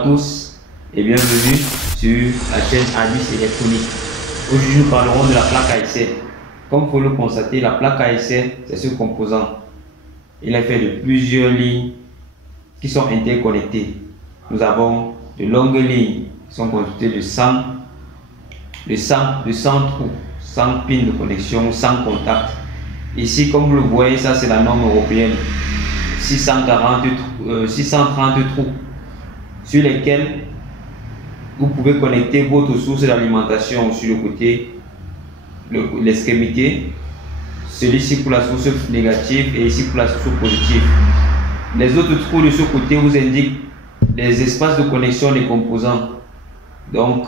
à tous et bienvenue sur la chaîne Alice Électronique. Aujourd'hui, nous parlerons de la plaque ASR. Comme vous le constatez, la plaque ASR, c'est ce composant. Il est fait de plusieurs lignes qui sont interconnectées. Nous avons de longues lignes qui sont constituées de 100 trous, 100 pins de connexion, 100 contacts. Ici, comme vous le voyez, ça c'est la norme européenne. 630 trous sur lesquels vous pouvez connecter votre source d'alimentation sur le côté, l'extrémité, celui-ci pour la source négative et ici pour la source positive. Les autres trous de ce côté vous indiquent les espaces de connexion des composants. Donc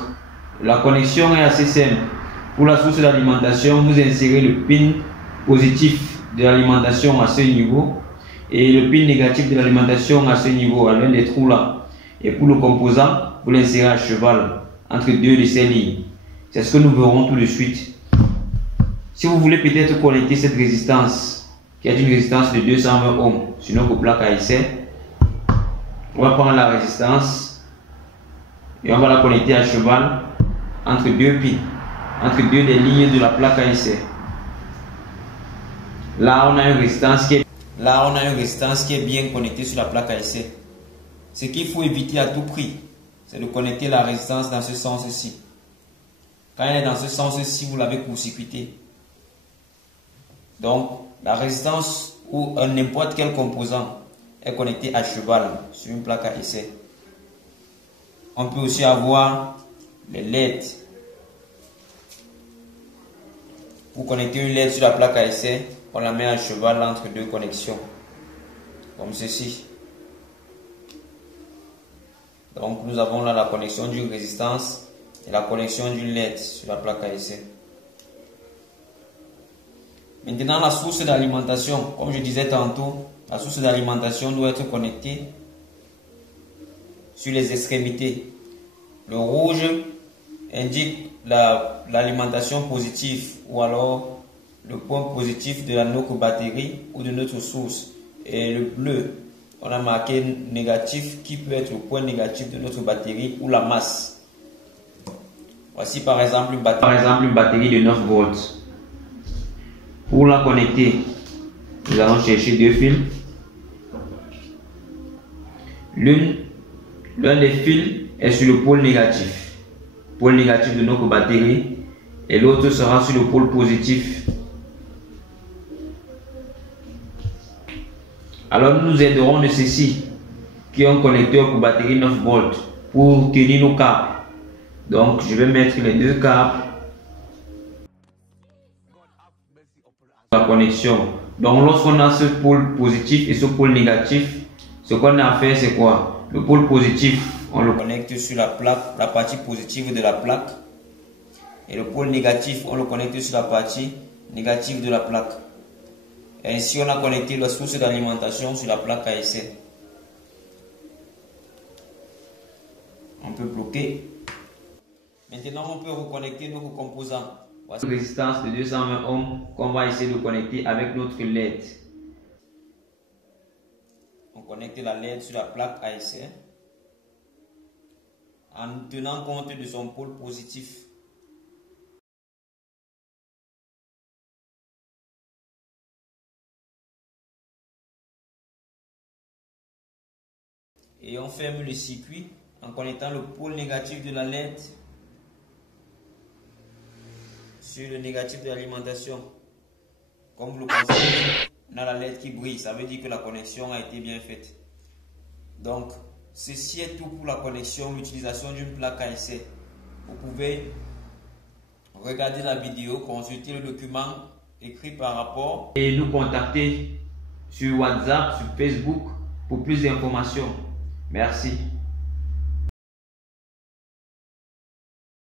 la connexion est assez simple. Pour la source d'alimentation, vous insérez le pin positif de l'alimentation à ce niveau et le pin négatif de l'alimentation à ce niveau, à l'un des trous là. Et pour le composant, vous l'insérez à cheval entre deux de ces lignes. C'est ce que nous verrons tout de suite. Si vous voulez peut-être connecter cette résistance, qui est une résistance de 220 ohms sur notre plaque ASR, on va prendre la résistance et on va la connecter à cheval entre deux pins, entre deux des lignes de la plaque ASR. Là, on a une résistance qui est bien connectée sur la plaque ASR. Ce qu'il faut éviter à tout prix, c'est de connecter la résistance dans ce sens-ci. Quand elle est dans ce sens-ci, vous l'avez court-circuité. Donc, la résistance ou n'importe quel composant est connecté à cheval sur une plaque ASR. On peut aussi avoir les LED. Pour connecter une LED sur la plaque ASR, on la met à cheval entre deux connexions, comme ceci. Donc nous avons là la connexion d'une résistance et la connexion d'une LED sur la plaque ASR. Maintenant la source d'alimentation, comme je disais tantôt, la source d'alimentation doit être connectée sur les extrémités. Le rouge indique l'alimentation positive ou alors le point positif de notre batterie ou de notre source. Et le bleu, on a marqué négatif qui peut être le point négatif de notre batterie ou la masse. Voici par exemple une batterie de 9 volts. Pour la connecter, nous allons chercher deux fils. L'un des fils est sur le pôle négatif de notre batterie et l'autre sera sur le pôle positif. Alors nous nous aiderons de ceci qui est un connecteur pour batterie 9 volts pour tenir nos câbles. Donc je vais mettre les deux câbles la connexion. Donc lorsqu'on a ce pôle positif et ce pôle négatif, ce qu'on a à faire c'est quoi? Le pôle positif, on le connecte sur la plaque, la partie positive de la plaque, et le pôle négatif, on le connecte sur la partie négative de la plaque. Ainsi, on a connecté la source d'alimentation sur la plaque ASR. On peut bloquer. Maintenant, on peut reconnecter nos composants. Voici une résistance de 220 ohms qu'on va essayer de connecter avec notre LED. On connecte la LED sur la plaque ASR en tenant compte de son pôle positif. Et on ferme le circuit en connectant le pôle négatif de la LED sur le négatif de l'alimentation. Comme vous le constatez, on a la LED qui brille, ça veut dire que la connexion a été bien faite. Donc, ceci est tout pour la connexion, l'utilisation d'une plaque ASR. Vous pouvez regarder la vidéo, consulter le document écrit par rapport et nous contacter sur WhatsApp, sur Facebook pour plus d'informations. Merci.